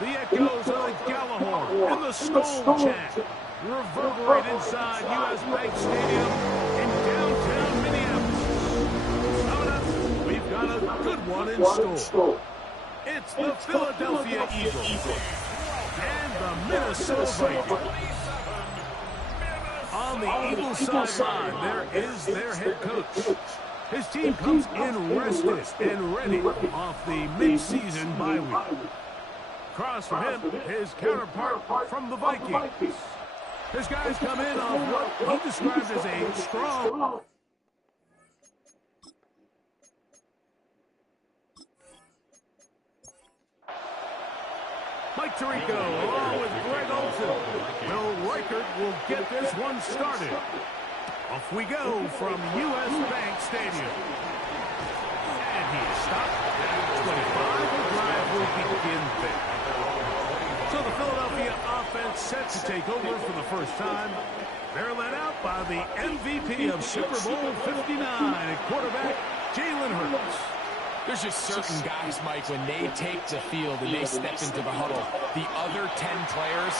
The echoes of the Gallahorn and the Skull chant reverberate inside U.S. Bank Stadium in downtown Minneapolis. Coming up, we've got a good one in store. It's the Philadelphia Eagles and the Minnesota Vikings. On the Eagles sideline, there is their head coach. His team comes in rested and ready off the mid-season bye week. Across from him, his counterpart from the Vikings. His guys come in on what he described as a strong... Mike Tirico along with Greg Olsen. Will Reichert will get this one started. Off we go from U.S. Bank Stadium. And he is stopped at 25. The drive will begin there. So the Philadelphia offense set to take over for the first time. They're led out by the MVP of Super Bowl 59 at quarterback, Jalen Hurts. There's just certain guys, Mike, when they take the field and they step into the huddle, the other 10 players,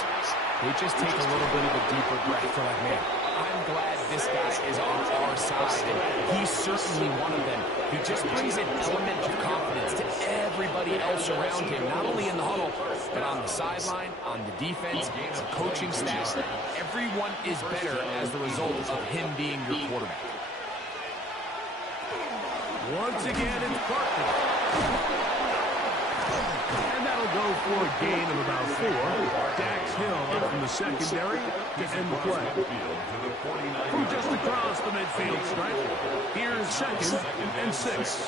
they just take a little bit of a deeper breath. They're like, man, I'm glad this guy is on our side, and he's certainly one of them. He just brings an element of confidence to everybody else around him, not only in the huddle, but on the sideline, on the defense, the coaching staff. Everyone is better as the result of him being your quarterback. Once again, it's Barkley. And that'll go for a gain of about 4. Dax Hill up from the secondary to end the play. From just across the midfield stripe, here's 2nd and 6.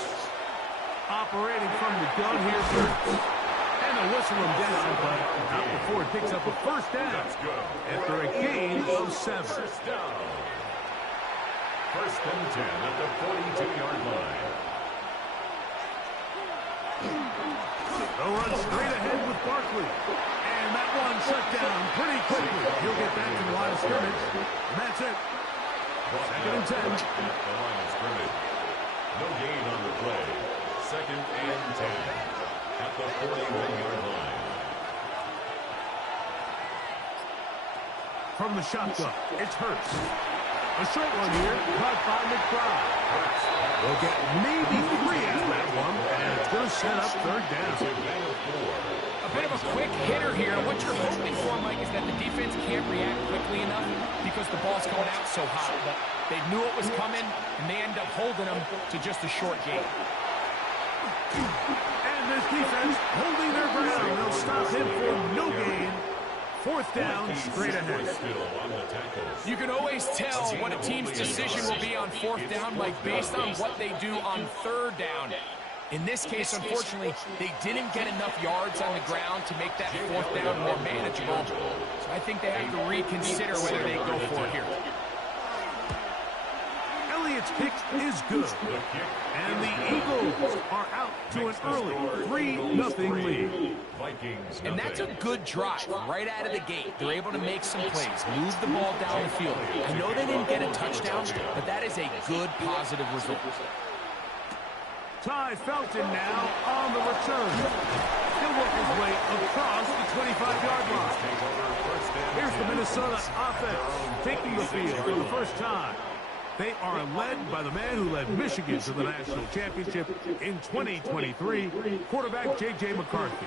Operating from the gun here first. And they'll whistle him down, but not before it picks up a first down after a gain of 7. First and 10 at the 42-yard line. They'll run straight ahead with Barkley. And that one shut down pretty quickly. He'll get back to the line of scrimmage. And that's it. 2nd and 10. At the line of scrimmage. No gain on the play. 2nd and 10 at the 41-yard line. From the shotgun, it's Hurts. A short one here, caught by McBride. We'll get maybe 3 out of that one, and it's going to set up 3rd down. A bit of a quick hitter here. What you're hoping for, Mike, is that the defense can't react quickly enough because the ball's going out so hot. But they knew it was coming, and they end up holding them to just a short gain. And this defense holding their ground. They'll stop him for no gain. 4th down, straight ahead. You can always tell what a team's decision will be on 4th down, Mike, based on what they do on 3rd down. In this case, unfortunately, they didn't get enough yards on the ground to make that 4th down more manageable. So I think they have to reconsider whether they go for it here. Elliott's kick is good. And the Eagles are out to an early 3-0 lead. And that's a good drive right out of the gate. They're able to make some plays, move the ball down the field. I know they didn't get a touchdown, but that is a good positive result. Ty Felton now on the return. He'll work his way across the 25-yard line. Here's the Minnesota offense taking the field for the first time. They are led by the man who led Michigan to the national championship in 2023, quarterback J.J. McCarthy.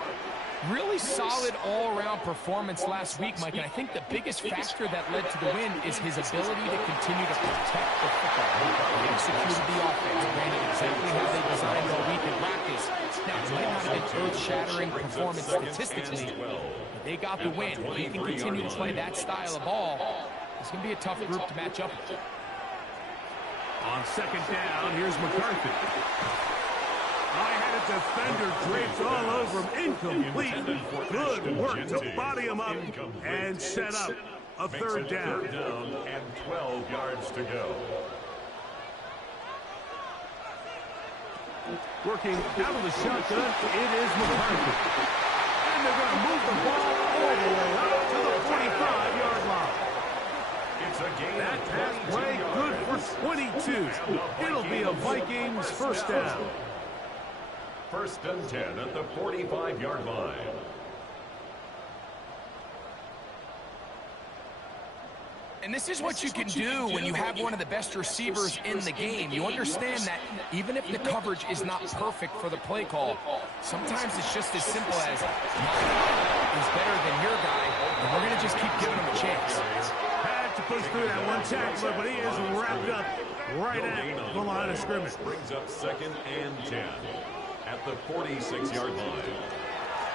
Really solid all-around performance last week, Mike, and I think the biggest factor that led to the win is his ability to continue to protect the football. He executed the offense, ran it exactly how they designed all week in practice. Now, it might not have been earth-shattering performance statistically, but they got the win. If he can continue to play that style of ball, it's going to be a tough group to match up with. On 2nd down, here's McCarthy. I had a defender draped all over him. Incomplete. Good work to body him up and set up a 3rd down. And 12 yards to go. Working out of the shotgun, it is McCarthy. And they're going to move the ball all the way up to the 45-yard line. That pass play good for 22. It'll be a Vikings 1st down. 1st and 10 at the 45-yard line. And this is what you can do when you have one of the best receivers in the game. You understand that even if the coverage is not perfect for the play call, sometimes it's just as simple as my guy is better than your guy, and we're going to just keep giving him a chance. Had to push through that one tackler, but he is wrapped up right at the line of scrimmage. Brings up 2nd and 10 at the 46-yard line.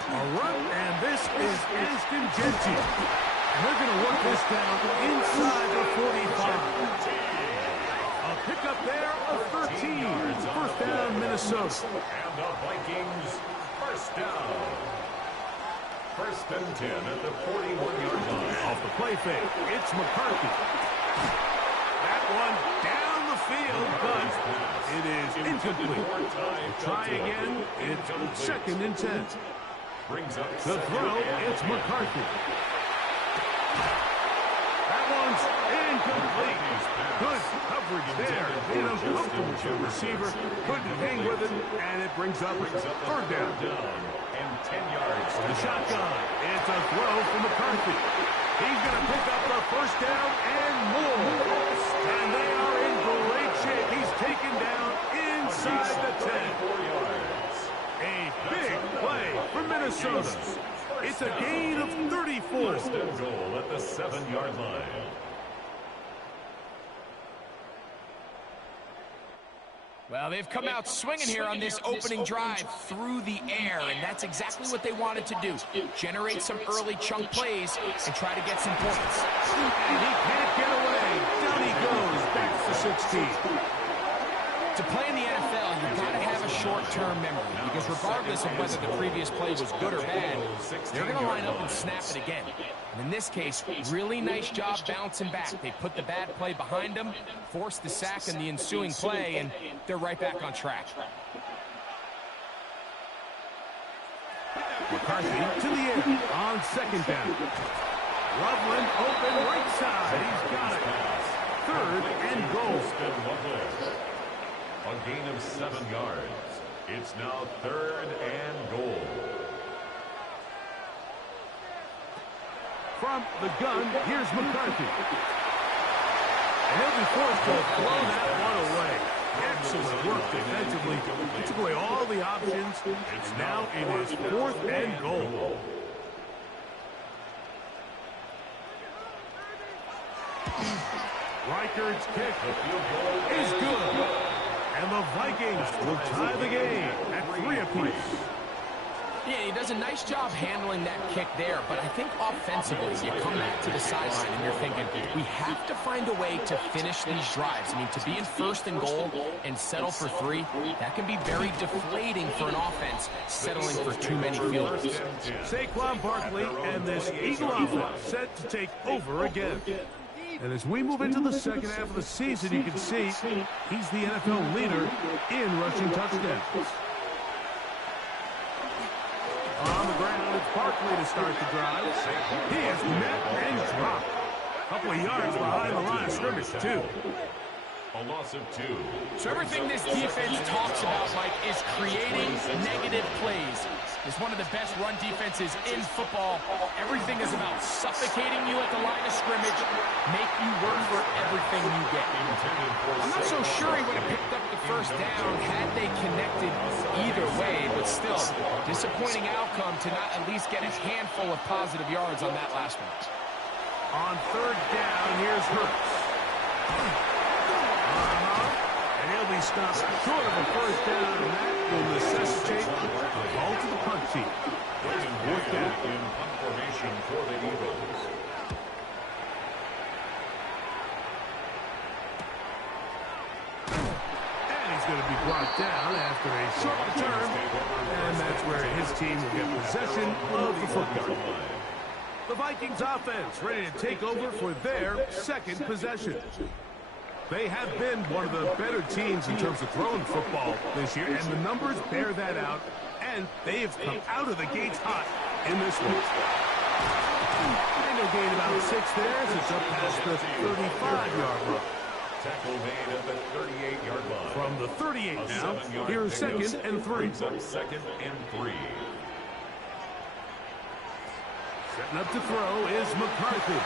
A run, and this is instant Gentile. And they're going to work this down inside the 45. A pickup there of 13. First down, Minnesota. And the Vikings, first down. 1st and 10 at the 41-yard line. Off the play fake, it's McCarthy. That one down the field, but it is incomplete. Try again, it's 2nd and 10. Brings up The throw, it's McCarthy. That one's incomplete. Good coverage there. Being uncomfortable for the receiver. Couldn't hang with it, and it brings up 3rd down. And 10 yards. The shotgun. It's a throw for McCarthy. He's going to pick up the 1st down and more. And they are in great shape. He's taken down inside the 10. A big play for Minnesota. It's a gain of 34. 1st and goal at the 7-yard line. Well, they've come out swinging here on this opening drive through the air, and that's exactly what they wanted to do. Generate some early chunk plays and try to get some points. And he can't get away. Down he goes. Back to 16. To play in the NFL, you've got to have a short-term memory, because regardless of whether the previous play was good or bad, they're going to line up and snap it again. And in this case, really nice job bouncing back. They put the bad play behind them, forced the sack in the ensuing play, and they're right back on track. McCarthy to the air on 2nd down. Loveland open right side. He's got it. 3rd and goal. A gain of 7 yards. It's now 3rd and goal. From the gun, here's McCarthy. And he'll be forced to throw that one away. Excellent work defensively. He took away all the options. It's now it is 4th and goal. Reichard's kick is good. And the Vikings will tie the game at 3 apiece. Yeah, he does a nice job handling that kick there, but I think offensively, you come back to the sideline and you're thinking, we have to find a way to finish these drives. I mean, to be in 1st and goal and settle for 3, that can be very deflating for an offense, settling for too many field goals. Saquon Barkley and this Eagle offense set to take over again. And as we move into the 2nd half of the season, you can see he's the NFL leader in rushing touchdowns. On the ground, it's Barkley to start the drive. He is met and dropped. A couple of yards behind the line of scrimmage, too. A loss of 2. So everything this defense talks about, Mike, is creating negative plays. It's one of the best run defenses in football. Everything is about suffocating you at the line of scrimmage, make you work for everything you get. I'm not so sure he would have picked up the 1st down had they connected either way, but still, disappointing outcome to not at least get a handful of positive yards on that last one. On 3rd down, here's Hurts. And he'll be stopped short of a 1st down, and that will necessitate a call to the punt team. 4th down. In punt formation for the Eagles. And he's going to be brought down after a short return, and that's where his team will get possession of the football. The Vikings offense ready to take over for their 2nd possession. They have been one of the better teams in terms of throwing football this year, and the numbers bear that out, and they have come out of the gates hot in this one. And they'll gain about 6 there as it's up past the 35-yard line. Tackle made at the 38-yard line. From the 38 now, here's 2nd and 3. 2nd and 3. Setting up to throw is McCarthy.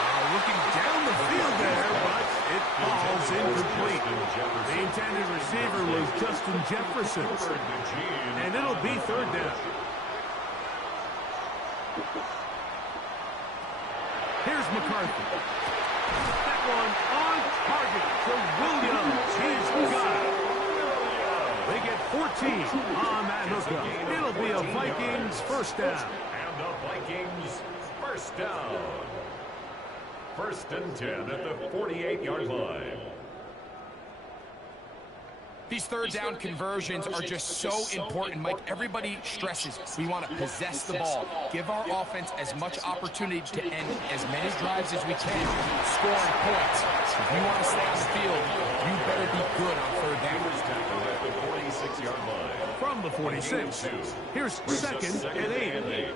A looking down the field there, but it falls incomplete. The intended receiver was Justin Jefferson. And it'll be third down. Here's McCarthy. That one on target to Williams. He's got it. They get 14 on that hookup. It'll be a Vikings first down. And the Vikings first down. First and 10 at the 48-yard line. These third down conversions are just so important, Mike. Everybody stresses we want to possess the ball, give our offense as much opportunity to end as many drives as we can, scoring points. If you want to stay on the field, you better be good on third down. At the 46-yard line. From the 46, here's second and 8.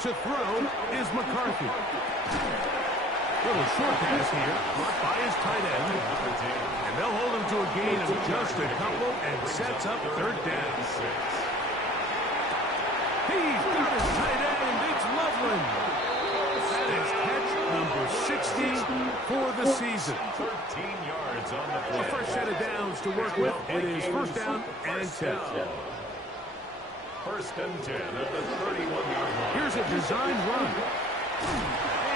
To throw is McCarthy. Little short pass here, caught by his tight end. And they'll hold him to a gain of just a couple and sets up third down. He's got his tight end. It's Loveland. That is catch number 60 for the season. 13 yards on the play. The first set of downs to work with. It is first down and 10. First and 10 at the 31-yard line. Here's a designed run.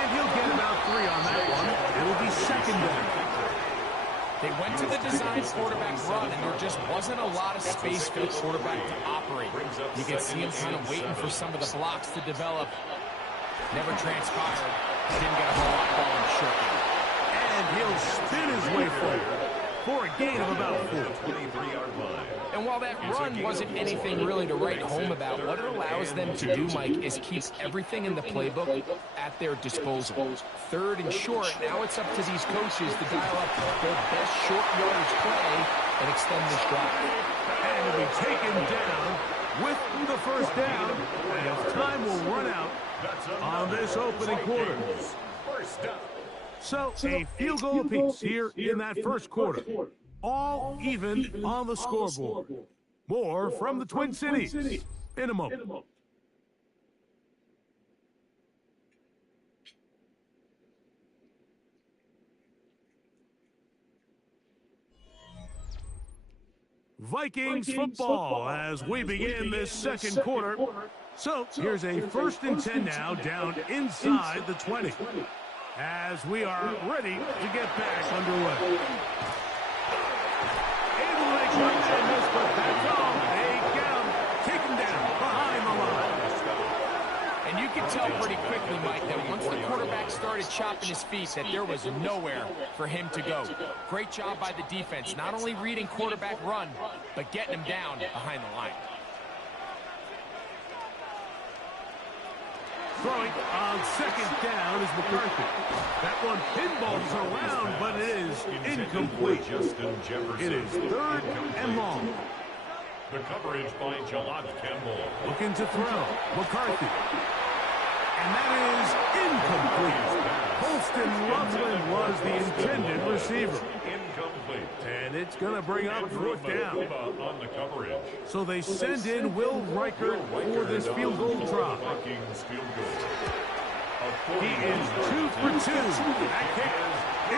And he'll get about 3 on that one. It'll be second down. They went to the design quarterback run, and there just wasn't a lot of space for the quarterback to operate. You can see him kind of waiting for some of the blocks to develop. Never transpired. Didn't get a whole lot going short. And he'll spin his way forward for a gain of about 4. 23-yard line. And while that run wasn't anything really to write home about, what it allows them to do, Mike, is keep everything in the playbook at their disposal. Third and short, now it's up to these coaches to dial up their best short yardage play and extend this drive. And he'll be taken down with the first down as time will run out on this opening quarter. First down. So a field goal apiece here in that first quarter. All even on the scoreboard. More from the Twin Cities in a moment. Vikings football as we begin this second quarter. So here's a first and 10 now down inside the 20 as we are ready to get back underway. Able to make one and miss, but that's all. They get him, take him down behind the line. And you can tell pretty quickly, Mike, that once the quarterback started chopping his feet, that there was nowhere for him to go. Great job by the defense, not only reading quarterback run, but getting him down behind the line. Throwing on second down is McCarthy. That one pinballs around, but it is incomplete. It is third and long. The coverage by Jalad Campbell. Looking to throw. McCarthy. And that is incomplete. Holston Loveland was the intended receiver. Incomplete. And it's going to bring up fourth down. On the coverage. So they send in Will Reichert for this field goal try. Vikings field goal. He is 2 for 2. That kick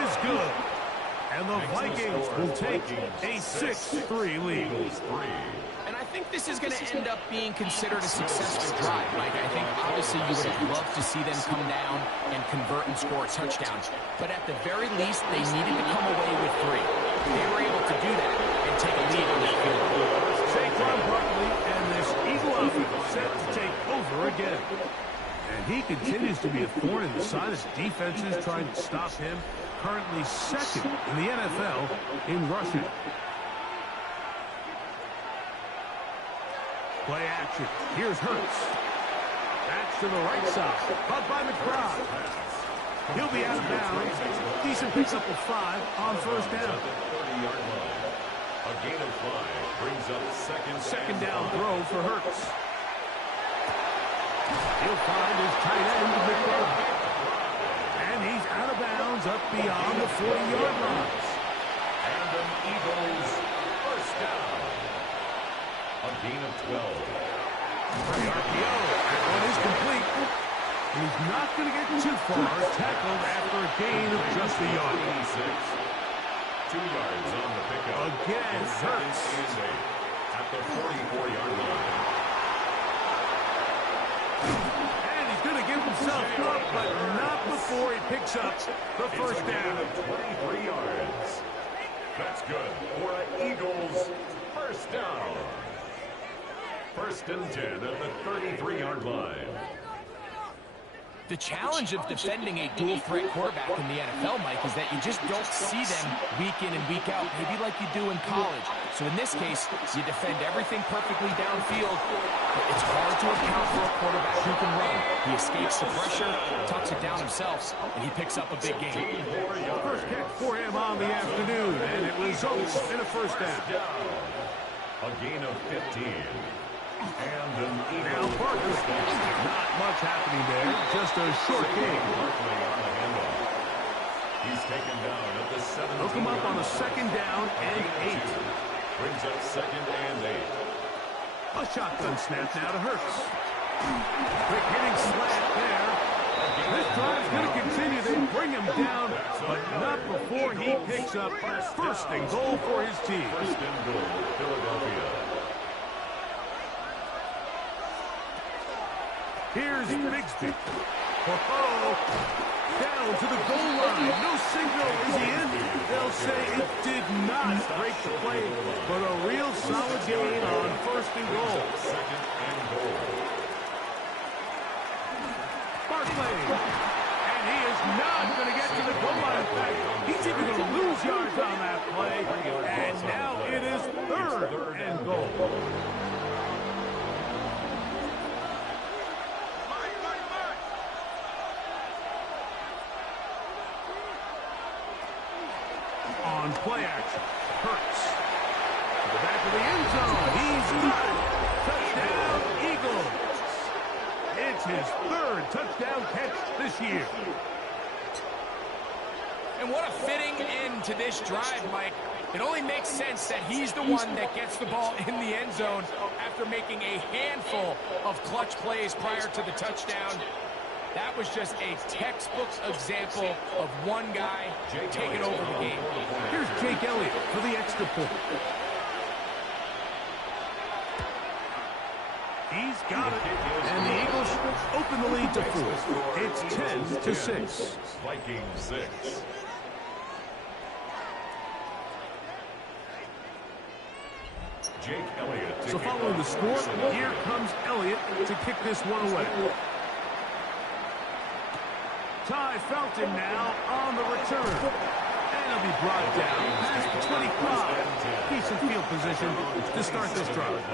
is good. And the Vikings will take a 6-3 lead. And I think this is going to end up being considered a successful drive, Mike. I think obviously you would have loved to see them come down and convert and score touchdowns. But at the very least, they needed to come away with 3. They were able to do that and take a lead on that field goal. Saquon Barkley and this Eagle offense set to take over again. And he continues to be a thorn in the side of defenses trying to stop him. Currently second in the NFL in rushing. Play action. Here's Hurts. Backs to the right side. Caught by McBride. He'll be out of bounds. Decent pickup of 5 on first down. A gain of 5 brings up second down throw for Hurts. He'll find his tight end, McBride. And he's out of bounds up beyond the 40-yard line. And an Eagles first down. A gain of 12. For the RPO. That one is complete. And he's not going to get too far tackled after a gain of just a yard. 2 yards on the pickup. Again, Hurts. At the 44-yard line. And he's going to give himself up, but not before he picks up the first down. 23 yards. That's good for an Eagles first down. First and 10 at the 33-yard line. The challenge of defending a dual-threat quarterback in the NFL, Mike, is that you just don't see them week in and week out, maybe like you do in college. So in this case, you defend everything perfectly downfield, but it's hard to account for a quarterback who can run. He escapes the pressure, tucks it down himself, and he picks up a big gain. First catch for him on the afternoon, and it results in a first down. A gain of 15. And an Now Barkley. Not much happening there. Just a short game. Barkley on the handoff. He's taken down at the 17. Hook him up on a second down and 8. Brings up second and 8. A shotgun snap now to Hurts. Quick hitting slant there. This drive's going to continue. They bring him down, but not before he picks up first and goal for his team. First and goal, Philadelphia. Here's Bigsby. Oh, down to the goal line. No signal. Is he in? They'll say it did not break the play, but a real solid gain on first and goal. Second and goal. Barkley. And he is not going to get to the goal line. In fact, he's even going to lose yards on that play. And now it is third and goal. On play action, Hurts. To the back of the end zone. He's got it. Touchdown, Eagles. It's his third touchdown catch this year. And what a fitting end to this drive, Mike. It only makes sense that he's the one that gets the ball in the end zone after making a handful of clutch plays prior to the touchdown. That was just a textbook example of one guy taking over the game. Here's Jake Elliott for the extra point. He's got it. And the Eagles open the lead to 4. It's 10-6. Vikings 6. Jake Elliott. So following the score, here comes Elliott to kick this one away. Ty Felton now on the return. And he'll be brought down past the 25. Decent field position to start this drive.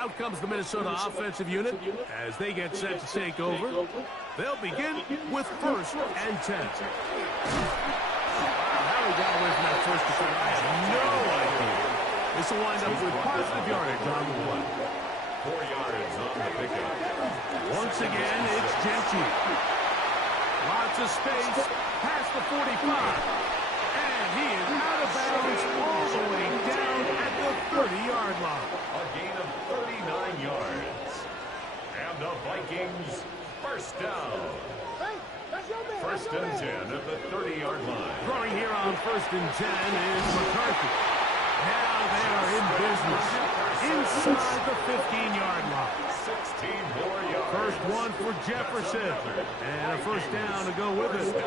Out comes the Minnesota offensive unit as they get set to take over. They'll begin with first and 10. Wow, how he got away from that first defender, I have no idea. This will wind up with positive yardage on the play. 4 yards on the pickup. Once again, it's Genty. Lots of space past the 45. And he is out of bounds all the way down at the 30-yard line. A gain of 39 yards. And the Vikings first down. First and 10 at the 30-yard line. Throwing here on first and 10 is McCarthy. Now they are in business inside the 15-yard line. 16 more yards. First one for Jefferson. And a first down to go with it.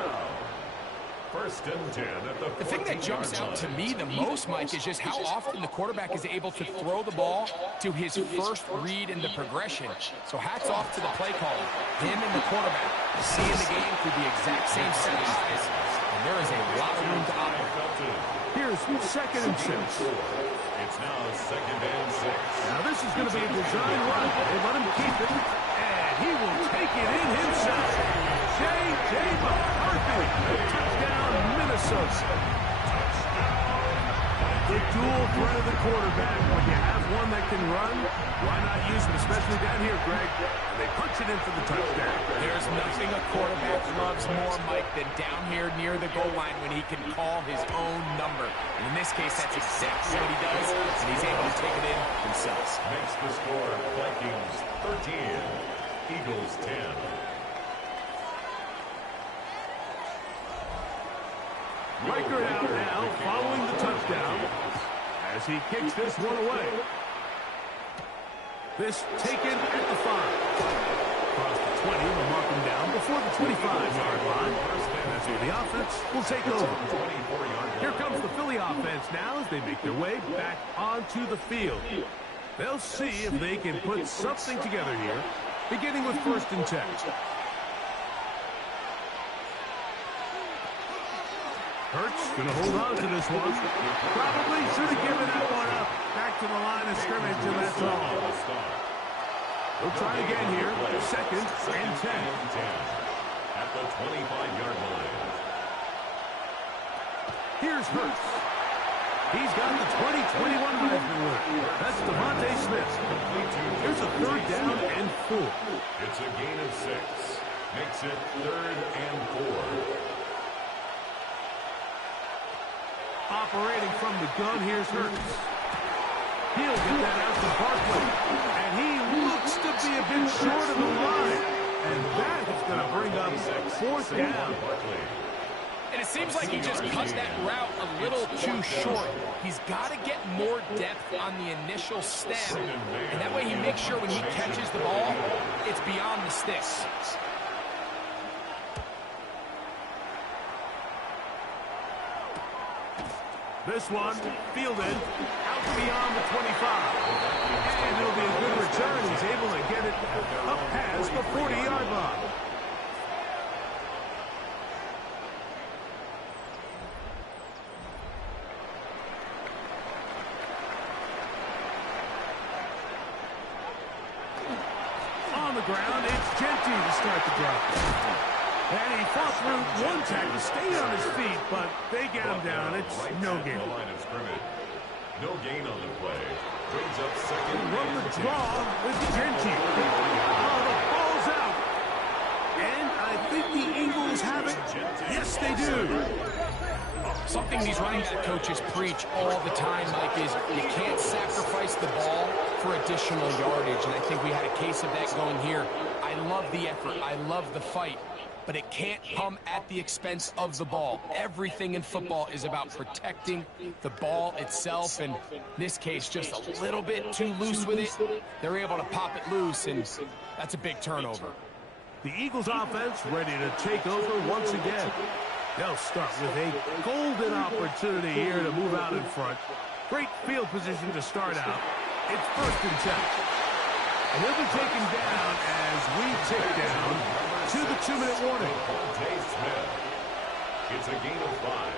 First and 10 at the 14-yard line. The thing that jumps out to me the most, Mike, is just how often the quarterback is able to throw the ball to his first read in the progression. So hats off to the play caller. Him and the quarterback seeing the game through the exact same set of eyes. And there is a lot of room to operate. Here's second and 6. It's now second and 6. Now this is going to be a design run. They let him keep it, and he will take it in himself. J.J. McCarthy, touchdown Minnesota. The dual threat of the quarterback. When you have one that can run, why not use him, especially down here, Greg? And they punch it in for the touchdown. There's nothing a quarterback loves more, Mike, than down here near the goal line when he can call his own number. And in this case, that's exactly what he does, and he's able to take it in himself. Makes the score Vikings 13, Eagles 10. Reichert out now, following the touchdown, as he kicks this one away. This taken at the 5. Across the 20, they'll mark him down before the 25-yard line. That's where the offense will take over. Here comes the Philly offense now as they make their way back onto the field. They'll see if they can put something together here, beginning with 1st and 10. Hurts going to hold on to this one. Probably should have given that one up. Back to the line of scrimmage, and that's all. We'll try again here. 2nd and 10. At the 25-yard line. Here's Hurts. He's got the 2021 Heisman winner. That's Devontae Smith. Here's a 3rd down and 4. It's a gain of 6. Makes it 3rd and 4. Operating from the gun, here's Hurts. He'll get that out to Barkley. And he looks to be a bit short of the line. And that is going to bring up 4th down. And it seems like he just cut that route a little too short. He's got to get more depth on the initial stem. And that way he makes sure when he catches the ball, it's beyond the sticks. This one fielded out beyond the 25. And it'll be a good return. He's able to get it up past the 40-yard line. On the ground, it's Genty to start the drive. And he fought through one tackle, stayed on his feet, but they get him down. It's no gain. No gain on the play. Brings up 2nd. Run the draw with Genty. Oh, the ball's out. And I think the Eagles have it. Yes, they do. Something these running back coaches preach all the time, Mike, is you can't sacrifice the ball for additional yardage. And I think we had a case of that going here. I love the effort. I love the fight. But it can't come at the expense of the ball. Everything in football is about protecting the ball itself, and in this case, just a little bit too loose with it. They're able to pop it loose, and that's a big turnover. The Eagles offense ready to take over once again. They'll start with a golden opportunity here to move out in front. Great field position to start out. It's 1st and 10. And he'll be taken down as we tick down to the 2-minute warning. It's a gain of 5.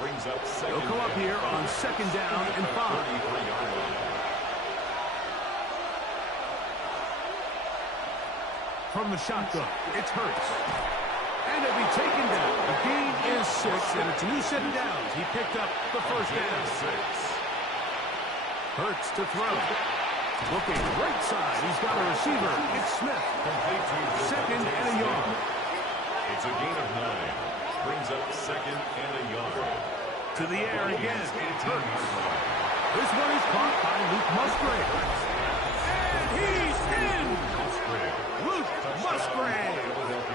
Brings up 2nd. He'll come up here on 2nd down and 5. From the shotgun, it's Hurts. And it'll be taken down. The gain is 6, and it's a new set of downs. He picked up the 1st down. 6. Hurts to throw. Looking right side. He's got a receiver. It's Smith. 2nd and a yard. It's a gain of 9. Brings up 2nd and a yard. To the air again. It's Hurts. This one is caught by Luke Musgrave. And he's in! Luke Musgrave.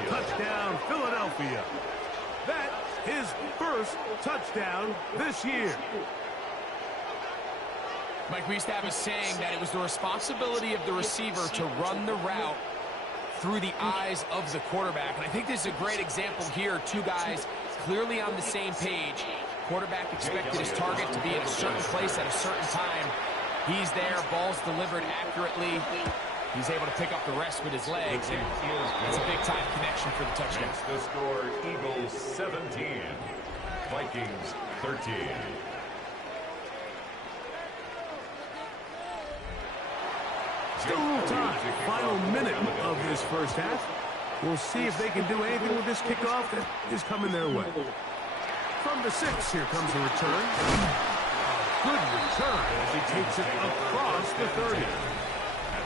Touchdown, Philadelphia. That his 1st touchdown this year. Mike, we used to have a saying that it was the responsibility of the receiver to run the route through the eyes of the quarterback. And I think this is a great example here. 2 guys clearly on the same page. Quarterback expected his target to be at a certain place at a certain time. He's there, ball's delivered accurately. He's able to pick up the rest with his legs, and it's a big-time connection for the touchdown. The score, Eagles 17, Vikings 13. Still a little time. Final minute of this 1st half. We'll see if they can do anything with this kickoff that is coming their way. From the 6, here comes a return. Good return as he takes it across the 30.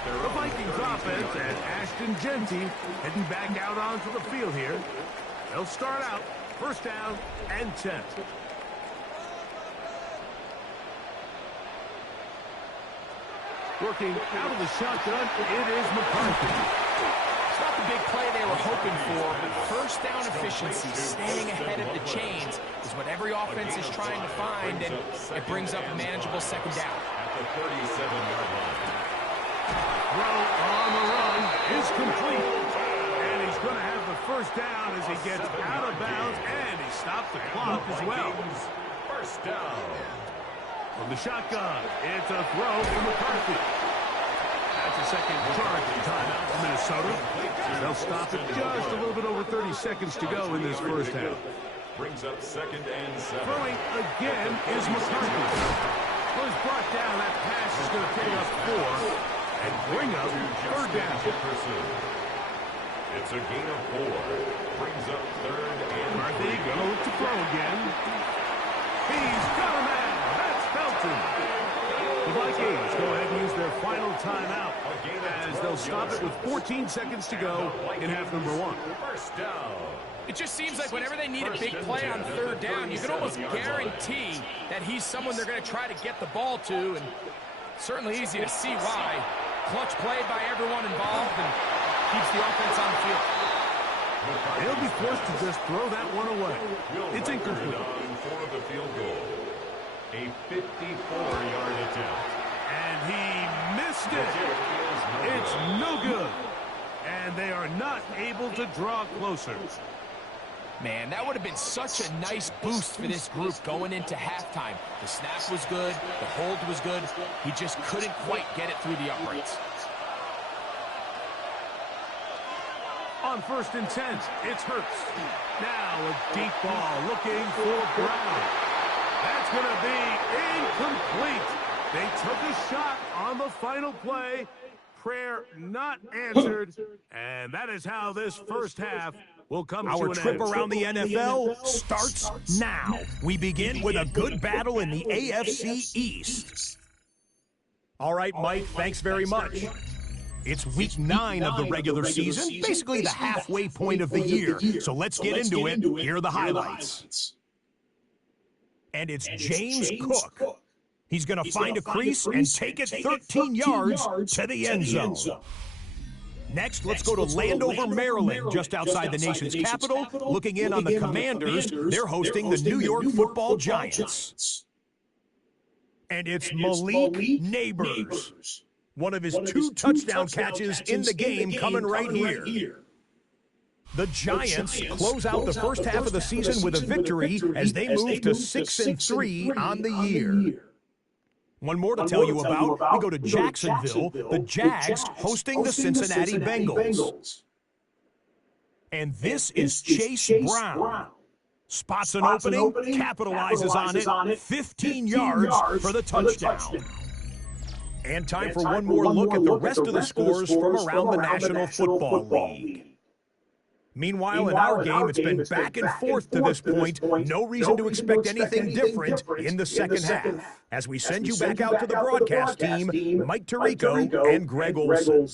The Vikings offense and Ashton Genty heading back out onto the field here. They'll start out 1st down and 10. Working out of the shotgun, it is McCarthy. It's not the big play they were hoping for, but first down efficiency, staying ahead of the chains, is what every offense is trying to find, and it brings up a manageable second down. At the 37-yard line. Throw on the run is complete. And he's going to have the first down as he gets out of bounds, and he stopped the clock as well. First down. From the shotgun, it's a throw from McCarthy. That's a second charge timeout for Minnesota. They'll stop it just a little bit over 30 seconds to go in this first half. Brings up 2nd and 7. Throwing again is McCarthy. Was brought down. That pass is going to pick up 4 and bring up third down. It's a gain of 4. Brings up 3rd and McCarthy goes to throw again. He's got a man. That's Felton. The Vikings go ahead and use their final timeout as they'll stop it with 14 seconds to go in half number 1. First down. It just seems like whenever they need a big play on third down, you can almost guarantee that he's someone they're going to try to get the ball to, and certainly easy to see why. Clutch play by everyone involved and keeps the offense on the field. He'll be forced to just throw that one away. It's incomplete. For the field goal. A 54-yard attempt. And he missed it. It's no good. And they are not able to draw closer. Man, that would have been such a nice boost for this group going into halftime. The snap was good. The hold was good. He just couldn't quite get it through the uprights. On 1st and 10, it's Hurts. Now a deep ball looking for Brown. That's going to be incomplete. They took a shot on the final play. Prayer not answered. And that is how this first half will come to an end. Our trip around the NFL starts now. We begin with a good battle in the AFC East. All right, Mike, thanks very much. It's week 9 of the regular season, basically the halfway point of the year. So let's get into it. Here are the highlights. And it's James Cook. He's going to find a crease and take it 13 yards to the end zone. Next, let's go to Landover, Maryland, just outside the nation's capital. Looking in on the Commanders, they're hosting the New York Football Giants. And it's Malik Neighbors. One of his 2 touchdown catches in the game coming right here. The Giants close out the first half of the season with a victory as they move to 6-3 on the year. One more to tell you about. We go to Jacksonville, the Jags hosting the Cincinnati Bengals. And this is Chase Brown. Spots an opening, capitalizes on it, 15 yards for the touchdown. And time for one more look at the rest of the scores from around the National Football League. Meanwhile, in our game, it's been back and forth to this point. No reason to expect anything different in the second half. As we send you back out to the broadcast team, Mike Tirico and Greg Olson.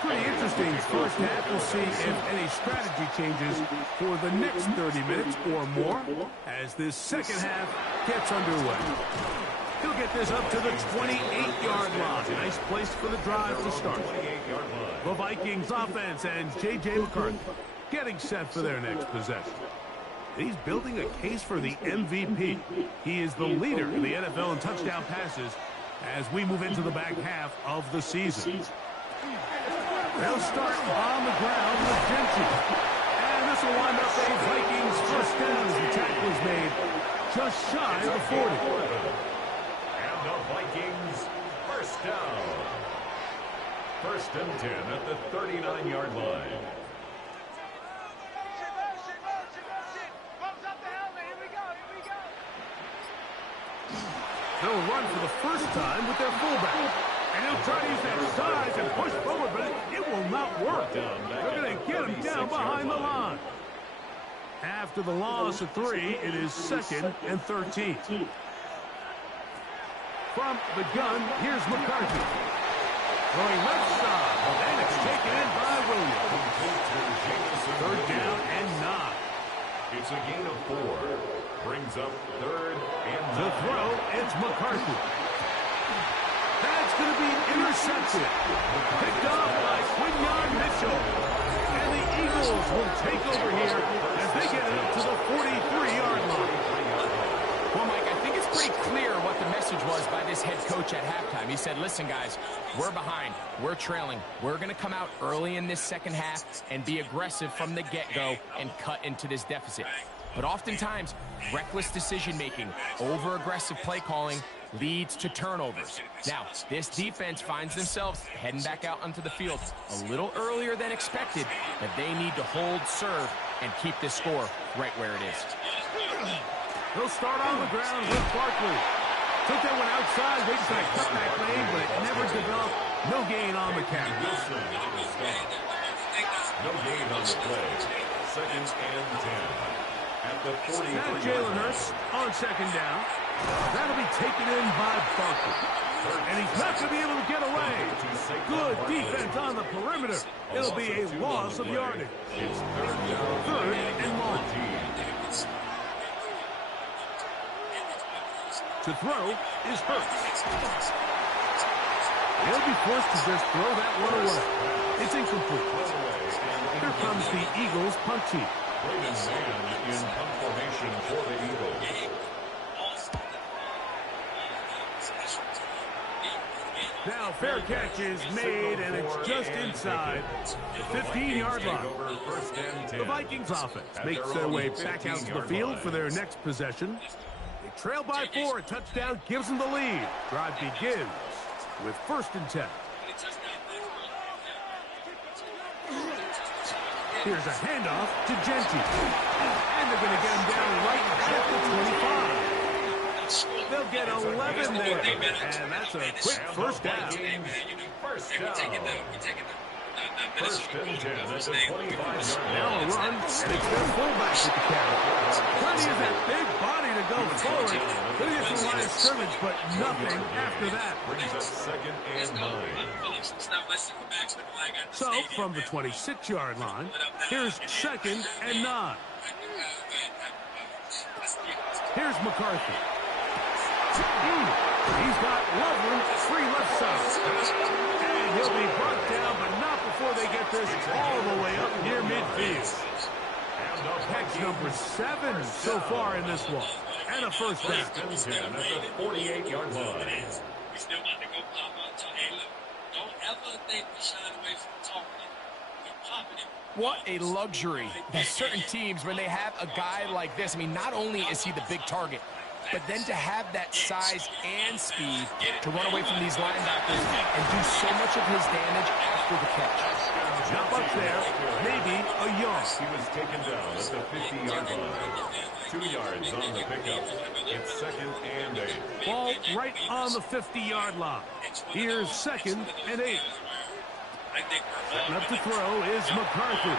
Pretty interesting first half. We'll see if any strategy changes for the next 30 minutes or more as this second half gets underway. He'll get this up to the 28-yard line. Nice place for the drive to start. The Vikings offense and J.J. McCarthy getting set for their next possession. He's building a case for the MVP. He is the leader in the NFL in touchdown passes as we move into the back half of the season. They'll start on the ground with Gentry. And this will wind up a Vikings first down as the tackle is made just shy of the 40. And the Vikings first down. 1st and 10 at the 39-yard line. They'll run for the first time with their fullback. And he'll try to use that size and push forward, but it will not work. They're going to get him down behind the line. After the loss of 3, it is 2nd and 13. From the gun, here's McCarthy. Throwing left side, and it's taken in by Williams. Third down and 9. It's a gain of 4. Brings up 3rd and 9. The throw, it's McCarthy. That's going to be intercepted. Picked off by Quinyon Mitchell. And the Eagles will take over here as they get it up to the 43-yard line. Well, Mike, I think it's pretty clear what the message was by this head coach at halftime. He said, listen, guys, we're behind. We're trailing. We're going to come out early in this second half and be aggressive from the get-go and cut into this deficit. But oftentimes, reckless decision-making, over-aggressive play calling leads to turnovers. Now, this defense finds themselves heading back out onto the field a little earlier than expected, but they need to hold serve and keep this score right where it is. He'll start on the ground with Barkley. Took that one outside, waiting for that cutback lane, but it never developed. No gain on the catch. No gain on the play. 2nd and 10. At the 43. Now Jalen Hurts on 2nd down. That'll be taken in by Barkley. And he's not going to be able to get away. Good defense on the perimeter. It'll be a loss of yardage. It's 3rd down. 3rd and 1. To throw is Hurts. He'll be forced to just throw that one away. It's incomplete. Here comes the Eagles punt team. Brayden man in punt formation for the Eagles. Now fair catch is made, and it's just inside the 15-yard line. The Vikings offense makes their way back out to the field for their next possession. They trail by 4. A touchdown gives them the lead. Drive begins with 1st and 10. Here's a handoff to Genty. And they're going to get him down right at the 25. They'll get 11 there. And that's a quick 1st down. First down. 1st and 10 at the 25. Now a run, and it's their fullback with the carry. Plenty of that big body to go forward. Going to get to the line of scrimmage, but nothing after that. Brings up 2nd and 9. So, from the 26-yard line, here's 2nd and 9. Here's McCarthy. He's got Loveland free left side. And he'll be brought down, but not before they get this all the way up near midfield. Catch number 7 so far in this one. And a 1st down. 1st and 10 at the 48-yard line. We still got to go pop up. So, hey, look, don't ever think we shy away from talking. We're popping it. What a luxury that certain teams, when they have a guy like this, I mean, not only is he the big target, but then to have that size and speed to run away from these linebackers and do so much of his damage after the catch. Jump up there, maybe a yard. He was taken down at the 50-yard line. 2 yards on the pickup. It's 2nd and 8. Ball right on the 50-yard line. Here's 2nd and 8. Setting up to throw is McCarthy.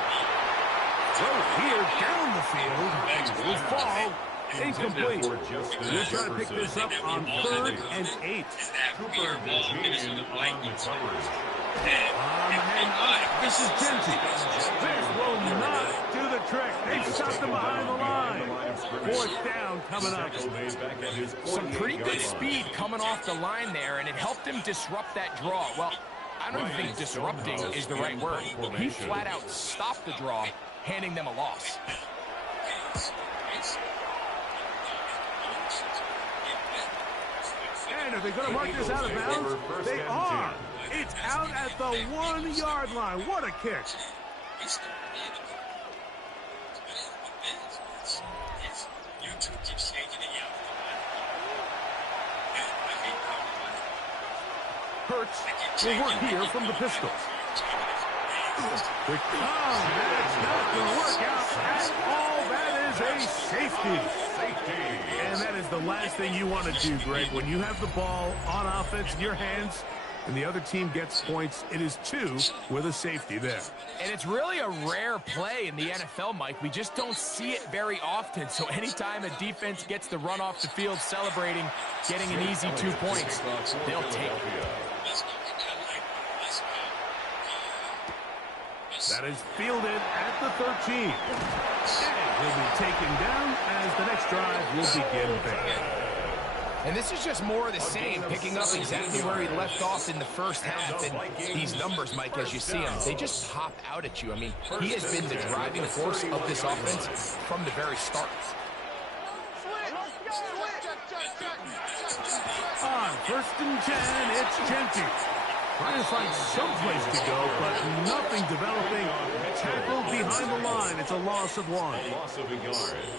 Throw here down the field. Will fall. Incomplete. They're trying to pick this up on 3rd and 8. Cooper Virginia on the coverage. This is Genty. This will not do the trick. They stopped him behind the line. 4th down coming up. Some pretty good speed coming off the line there, and it helped him disrupt that draw. Well, I don't even think disrupting is the right word. He flat out stopped the draw, handing them a loss. And are they going to mark this out of bounds? They are. It's out at the 1-yard line. What a kick. Hurts will work here from the pistol. That's not going to work out at all. That is a safety. And that is the last thing you want to do, Greg. When you have the ball on offense in your hands and the other team gets points, it is 2 with a safety there. And it's really a rare play in the NFL, Mike. We just don't see it very often. So anytime a defense gets the run off the field celebrating, getting an easy 2 points. They'll take it. That is fielded at the 13. And he'll be taken down as the next drive will begin there. And this is just more of the same, picking up exactly where he left off in the first half. And these numbers, Mike, as you see them, they just pop out at you. I mean, he has been the driving force of this offense from the very start. On 1st and 10, it's Kinetik. Trying to find someplace to go, but nothing developing. Tackled behind the line. It's a loss of 1.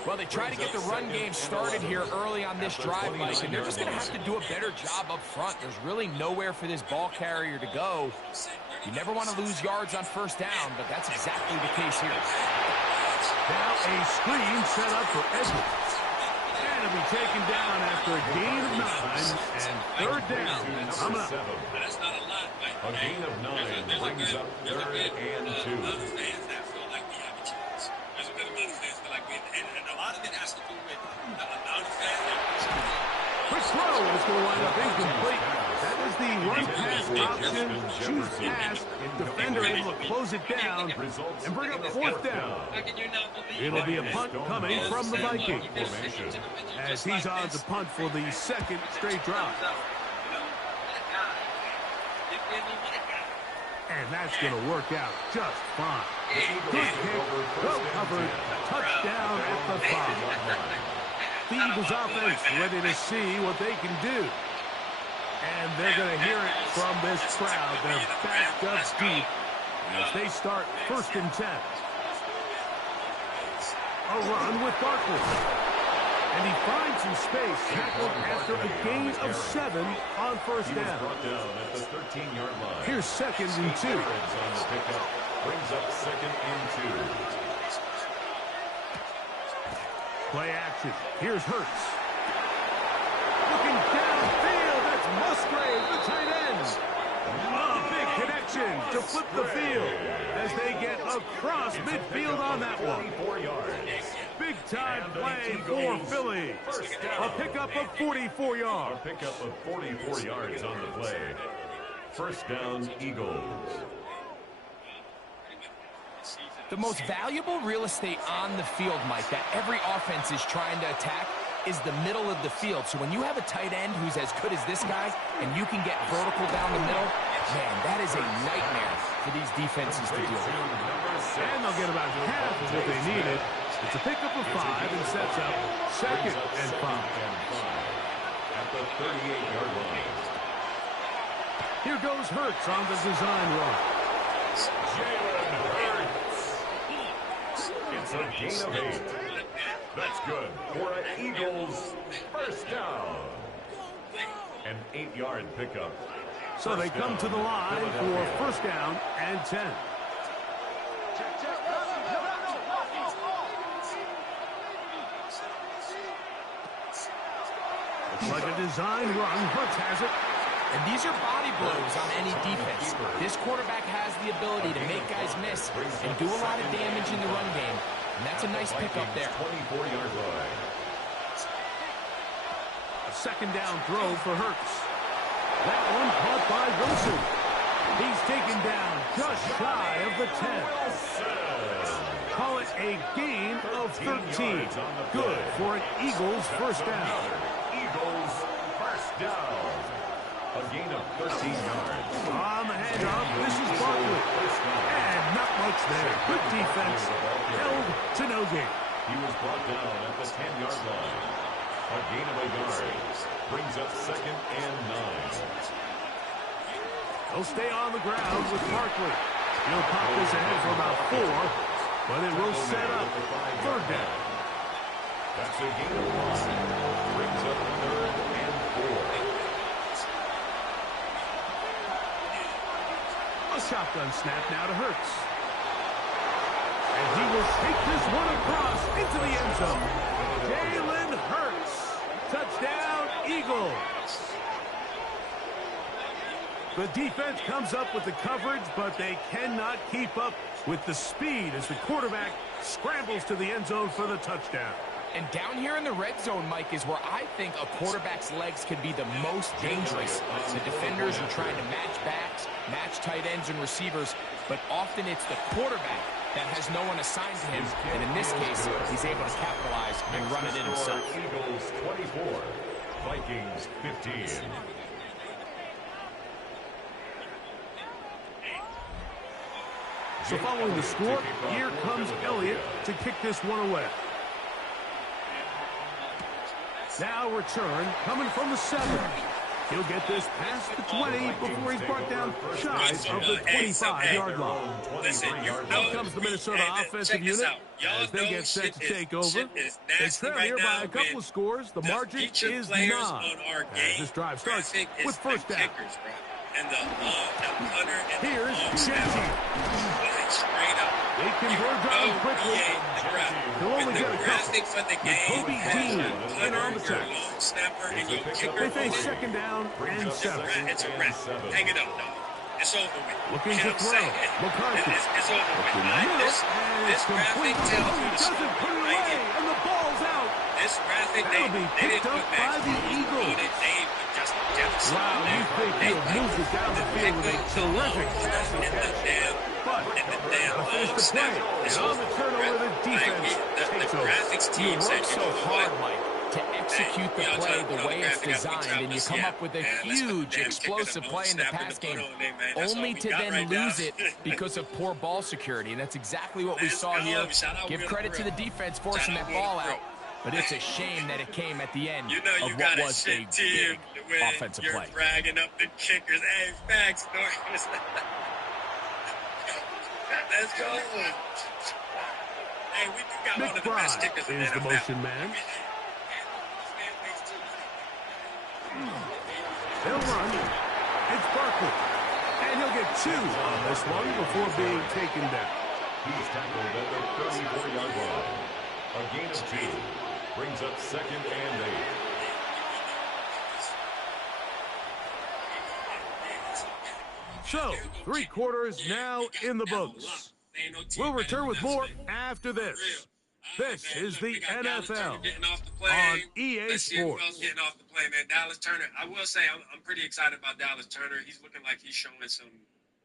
Well, they try to get the run game started here early on this drive, Mike, and they're just going to have to do a better job up front. There's really nowhere for this ball carrier to go. You never want to lose yards on 1st down, but that's exactly the case here. Now a screen set up for Edwards. And it'll be taken down after a gain of 9 and 3rd down. Coming up. A gain of 9 brings up 3rd and 2. Quick throw is going to wind up incomplete. That is the run-pass option. Choose pass. Defender able to close it down and bring up 4th down. It'll be a punt coming from the Vikings as he's on to punt for the 2nd straight drive. And that's going to work out just fine. Good kick, well covered, touchdown at the 5. The Eagles offense ready to see what they can do. And they're going to hear it from this crowd. They're backed up deep as they start 1st and 10. A run with Barkley. And he finds some space, tackled after a gain of 7 on 1st down. Brought down at the 13-yard line. Here's 2nd and 2. On the pickup, brings up 2nd and 2. Play action. Here's Hurts. Looking downfield. That's Musgrave, the tight end. A big connection to flip the field as they get across midfield on that one. 44 yards. Big time play for Philly. A pickup of 44 yards. A pickup of 44 yards on the play. 1st down, Eagles. The most valuable real estate on the field, Mike, that every offense is trying to attack is the middle of the field. So when you have a tight end who's as good as this guy and you can get vertical down the middle, man, that is a nightmare for these defenses to deal with. And they'll get about half of what they needed. It's a pickup of 5 and sets up 2nd and 5. At the 38-yard line. Here goes Hurts on the design run. Jalen Hurts. It's a gain of 8. That's good for an Eagles 1st down. An 8-yard pickup. So they come to the line for 1st down and 10. Looks like a design run. Hurts has it. And these are body blows on any defense. This quarterback has the ability to make guys miss and do a lot of damage in the run game. And that's a nice pickup there. 24-yard line. A 2nd down throw for Hurts. That one caught by Wilson. He's taken down just shy of the 10. Call it a gain of 13. Good for an Eagles 1st down. Eagles 1st down. A gain of 13 yards. On the handoff, this is Barkley. And not much there. Good defense. Held to no gain. He was brought down at the 10-yard line. A gain of 8 yards. Brings up 2nd and 9. They'll stay on the ground with Barkley. He'll pop this ahead for about 4, but it will set up 3rd down. That's a gain of 1. Brings up 3rd and 4. A shotgun snap now to Hurts. And he will take this one across into the end zone. Jalen Hurts. Touchdown, Eagles. The defense comes up with the coverage, but they cannot keep up with the speed as the quarterback scrambles to the end zone for the touchdown. And down here in the red zone, Mike, is where I think a quarterback's legs can be the most dangerous. The defenders are trying to match backs, match tight ends and receivers, but often it's the quarterback that has no one assigned to him. And in this case, he's able to capitalize and run it in himself. Eagles 24, Vikings 15. So following the score, here comes Elliott to kick this one away. Now return coming from the 7. He'll get this past the 20 before he's brought down shy of the 25-yard line. Listen, Out comes the Minnesota offensive unit as they get set to take over. They trail here by a couple of scores. The margin is 9. As this drive starts with first down. And the punter and Here's the straight up. They converge on quickly. They'll only get a couple. For the game, Kobe Dean in on the tackle. snapper and your kicker. They face second down and 7. It's a wrap. Hang it up, dog. It's over with. Looking to throw. McCarthy. It's over with. This graphic tells He you the doesn't story put it right away, here. and the ball's out. This graphic, That'll be they picked didn't up put by the Eagles. They put Justin Jefferson Wow, on you there. think They he'll move it down the field with a terrific passing catch. But gotta finish the play. And on the turnover, the defense takes the over. graphics team You said, work so hard, Mike, to execute the play the way it's designed, and you come up with a huge, explosive play in the pass game, only to then lose it because of poor ball security. And that's exactly what we saw here. Give credit to the defense forcing that ball out, but it's a shame that it came at the end of what was a big offensive play. You're bragging up the kickers. Hey, facts, Norris. Let's go. Hey, we got one of the best kickers in the McBride is the NFL. motion man. They'll run. It's Barkley. And he'll get 2 on this one before being taken down. He's tackled at the 34-yard line. A gain of 2 brings up 2nd and 8. So, 3 quarters now in the books. We'll return with more after this. This is the NFL on EA Let's see who else Sports. getting off the play, man. Dallas Turner. I will say I'm pretty excited about Dallas Turner. He's looking like he's showing some.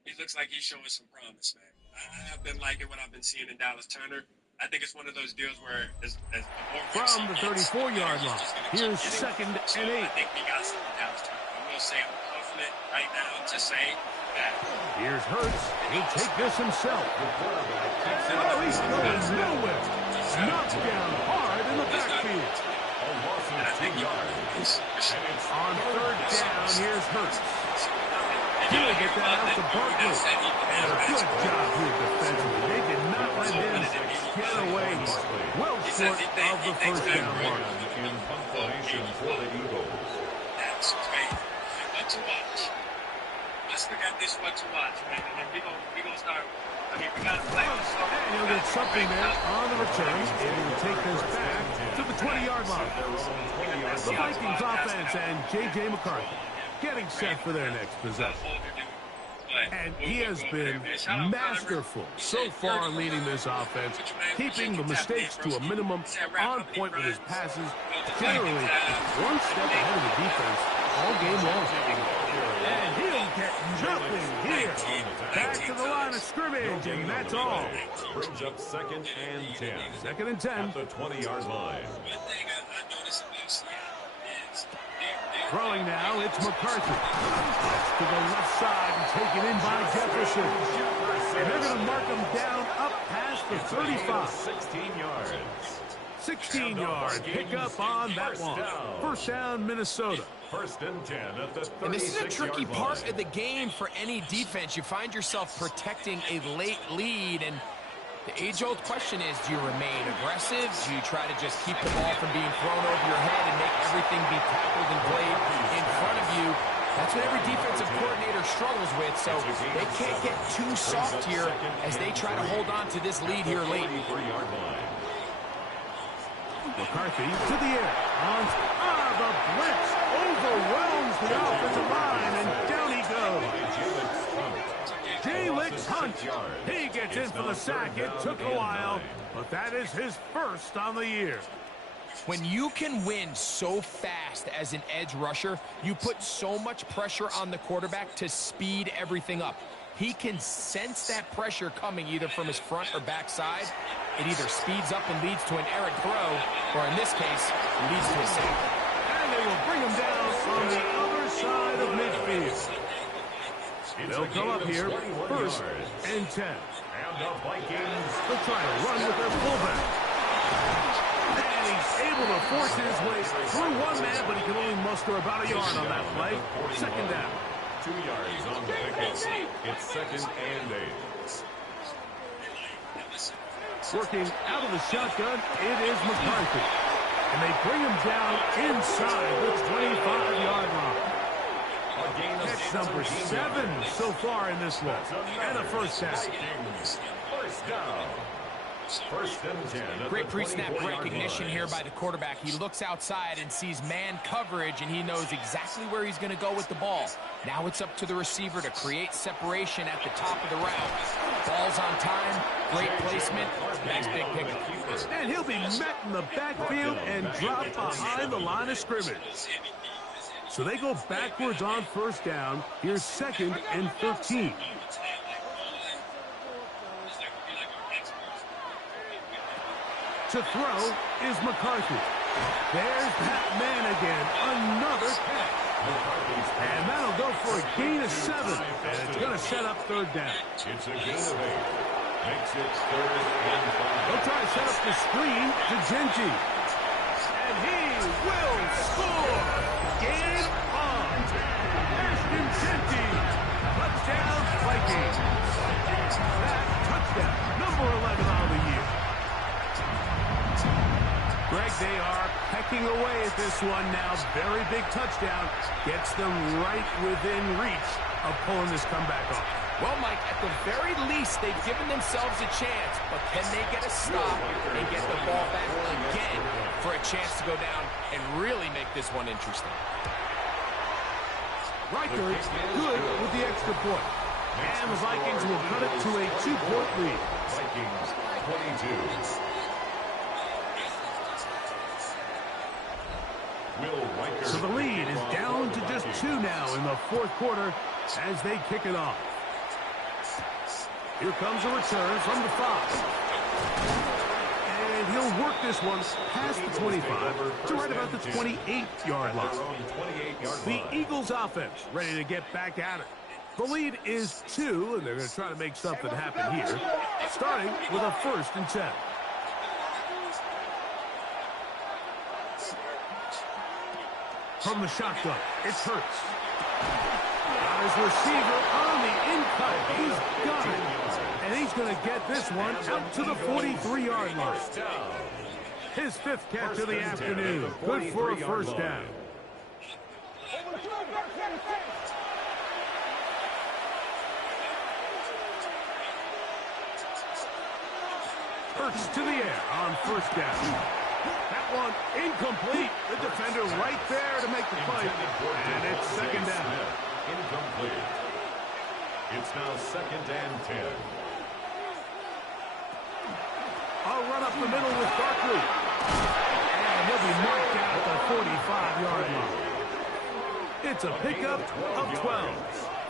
He looks like he's showing some promise, man. I have been liking what I've been seeing in Dallas Turner. I think it's one of those deals where as the more From the 34-yard line, here's 2nd and 8. I think we got some Dallas Turner. I will say I'm confident right now to say that. Here's Hurts. He'll take this himself. Oh, he's going nowhere. Knocked down hard in the backfield. A loss of 2 yards. On 3rd down, here's Hurts. He'll get that out to Barkley. And a good job here defensively. They did not let him get away. Well short of the 1st down mark. In punt formation for the Eagles. That's great. What to watch. Let's look at this what to watch, man. And then we gonna start. I mean, we got to play on And he'll get something there on the return. Able to take this back to the 20-yard line. The Vikings offense and J.J. McCarthy getting set for their next possession. And he has been masterful so far leading this offense, keeping the mistakes to a minimum, on point with his passes, generally one step ahead of the defense all game long. And he'll get nothing here. Back to the line of scrimmage, and that's all. Brings up 2nd and 10. 2nd and 10. At the 20-yard line. One thing I noticed about Seattle is Throwing now, it's McCarthy. To the left side and taken in by Jefferson. And they're going to mark him down up past the 35. 16 yards. 16-yard pickup on that one. First down, Minnesota. 1st and 10 at the 36-yard line. And this is a tricky part of the game for any defense. You find yourself protecting a late lead, and the age-old question is, do you remain aggressive? Do you try to just keep the ball from being thrown over your head and make everything be tackled and played in front of you? That's what every defensive coordinator struggles with, so they can't get too soft here as they try to hold on to this lead here late. McCarthy to the air. The blitz overwhelms the offensive line, and down he goes. J-Licks Hunt. He gets in for the sack. It took a while, but that is his first on the year. When you can win so fast as an edge rusher, you put so much pressure on the quarterback to speed everything up. He can sense that pressure coming either from his front or back side. It either speeds up and leads to an errant throw, or in this case, leads to a sack. And they will bring him down on the other side of midfield. They'll come up here, first and 10. And the Vikings They'll try to run with their fullback. And he's able to force his way through one man, but he can only muster about a yard on that play. Second down. 2 yards on the pickup. It's second and 8. Working out of the shotgun, it is McCarthy. And they bring him down inside the 25-yard line. Catch number 7 so far in this one. And a first down. First down. First and 10. Great pre-snap recognition here by the quarterback. He looks outside and sees man coverage, and he knows exactly where he's going to go with the ball. Now it's up to the receiver to create separation at the top of the route. Ball's on time, great placement, nice big pickup. And he'll be met in the backfield and dropped behind the line of scrimmage. So they go backwards on first down. Here's second and 13. To throw is McCarthy. There's that man again. Another catch. And that'll go for a gain of 7. And it's going to set up third down. It's a gain of 8. Makes it third and 5. They'll try to set up the screen to Genji. And he will score. Game on. Ashton Genji. Touchdown, Vikings. That touchdown, number 11 on the year. Greg, they are pecking away at this one now. Very big touchdown. Gets them right within reach of pulling this comeback off. Well, Mike, at the very least, they've given themselves a chance, but can they get a stop and get the ball back again for a chance to go down and really make this one interesting? Riker good with the extra point. And the Vikings will cut it to a 2-point lead. Vikings 22. So the lead is down to just 2 now in the fourth quarter as they kick it off. Here comes a return from the 5. And he'll work this one past the 25 to right about the 28-yard line. The Eagles offense ready to get back at it. The lead is 2, and they're going to try to make something happen here, starting with a first and 10. From the shotgun, it's Hurts. Got his receiver on the in-cut. He's got it. And he's going to get this one out to the 43-yard line. His 5th catch of the afternoon. Good for a first down. Hurts to the air on first down. That one incomplete. The defender right there to make the play. And it's second down. Incomplete. It's now second and 10. I'll run up the middle with Barkley. And he'll be marked down at the 45-yard line. It's a pickup of 12.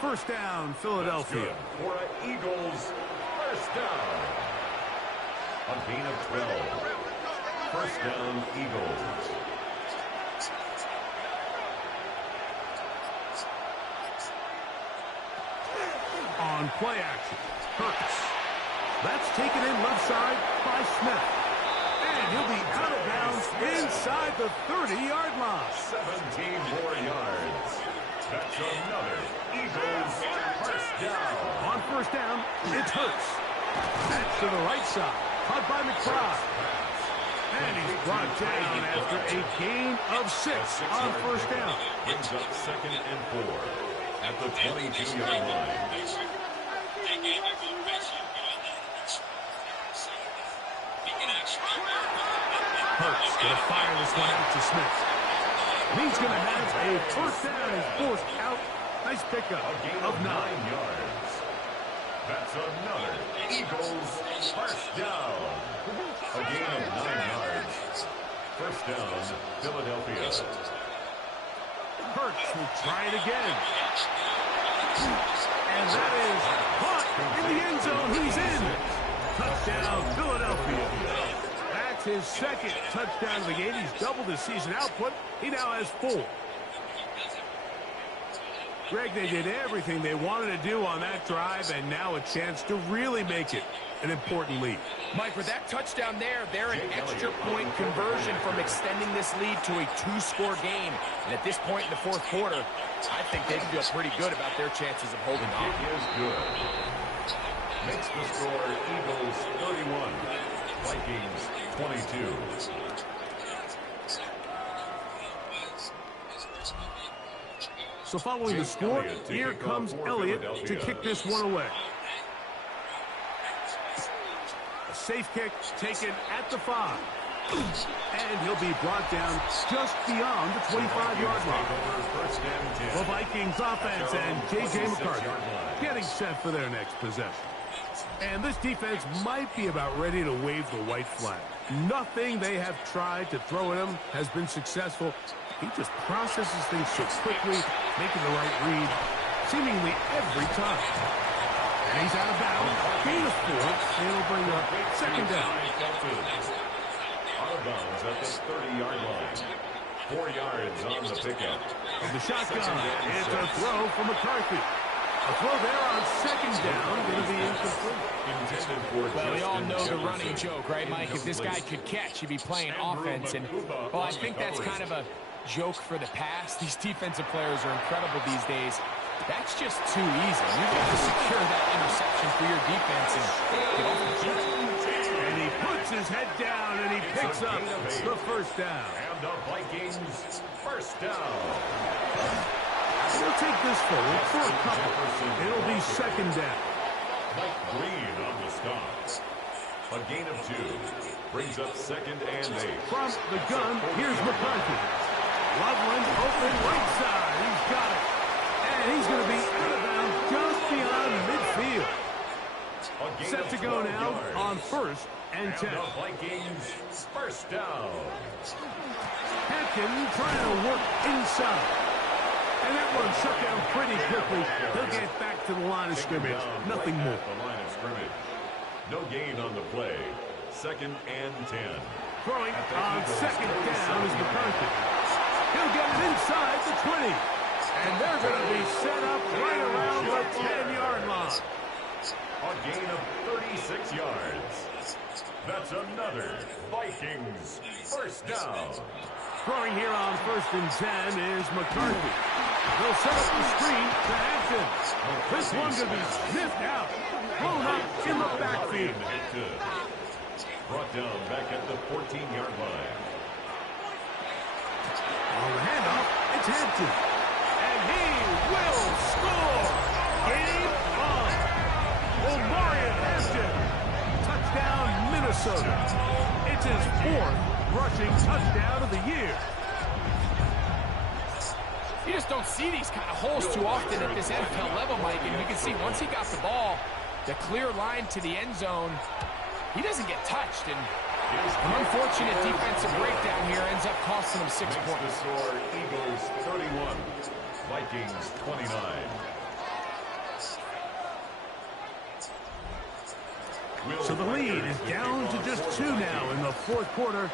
First down, Philadelphia. For an Eagles first down. A gain of 12. First down, Eagles. On play action, Hurts. That's taken in left side by Smith. And he'll be out of bounds inside the 30-yard line. 17 more yards. That's another Eagles first down. On first down, it's Hurts. That's to the right side. Caught by McBride. And he's brought down after a gain of 6 on first down. Brings up second and 4 at the 22-yard line. Hurts going to fire this one out to Smith. He's going to have a first down and forced out. Nice pickup of 9 yards. That's another Eagles first down. A gain of 9 yards. First down, Philadelphia. Hurts will try it again. And that is caught in the end zone. He's in. Touchdown, Philadelphia. That's his second touchdown of the game. He's doubled his season output. He now has 4. Greg, they did everything they wanted to do on that drive, and now a chance to really make it an important lead. Mike, with that touchdown there, they're an extra point conversion from extending this lead to a 2-score game. And at this point in the fourth quarter, I think they feel pretty good about their chances of holding on. Kick is good. Makes the score Eagles 31, Vikings 22. So following the score, here comes Elliott to kick this one away. A safe kick taken at the 5. And he'll be brought down just beyond the 25-yard line. The Vikings offense and J.J. McCarthy getting set for their next possession. And this defense might be about ready to wave the white flag. Nothing they have tried to throw at him has been successful. He just processes things so quickly, making the right read seemingly every time. And he's out of bounds. Gain of 4, and it'll bring up second down. Out of bounds at the 30-yard line. 4 yards on the pickup. From the shotgun, it's a throw from McCarthy. A throw there on second down, going to be incomplete. Well, we all know the running joke, right, Mike? If this guy could catch, he'd be playing offense. And, well, I think that's kind of a joke for the past. These defensive players are incredible these days. That's just too easy. You've got to secure that interception for your defense and get off the field. And he puts his head down, and he picks up the first down. And the Vikings first down. They'll take this forward for a couple. It'll be second down. Mike Green on the stop. A gain of 2. Brings up second and 8. From the gun, here's McCarthy. Loveland open right side. He's got it. And he's going to be out of bounds just beyond midfield. Set to go now on first and 10. The Vikings first down. Hampton trying to work inside. And that one shut down pretty quickly. He'll get back to the line of scrimmage. Nothing more. The line of scrimmage. No gain on the play. Second and 10. Throwing on second down is McCarthy. He'll get it inside the 20. And they're going to be set up right around the 10-yard line. A gain of 36 yards. That's another Vikings first down. Throwing here on first and 10 is McCarthy. They'll set up the screen to Hampton. This one's going to be sniffed out. Blown up in the backfield. Brought down back at the 14-yard line. On the handoff, it's Hampton. And he will score. Game on. Omarion Hampton. Touchdown, Minnesota. It's his 4th rushing touchdown of the year. You just don't see these kind of holes too often at this NFL level, Mike. And you can see once he got the ball, the clear line to the end zone, he doesn't get touched. And an unfortunate defensive breakdown here ends up costing him 6 Makes points. the score Eagles 31, Vikings 29. So the lead is down to just 2 now in the fourth quarter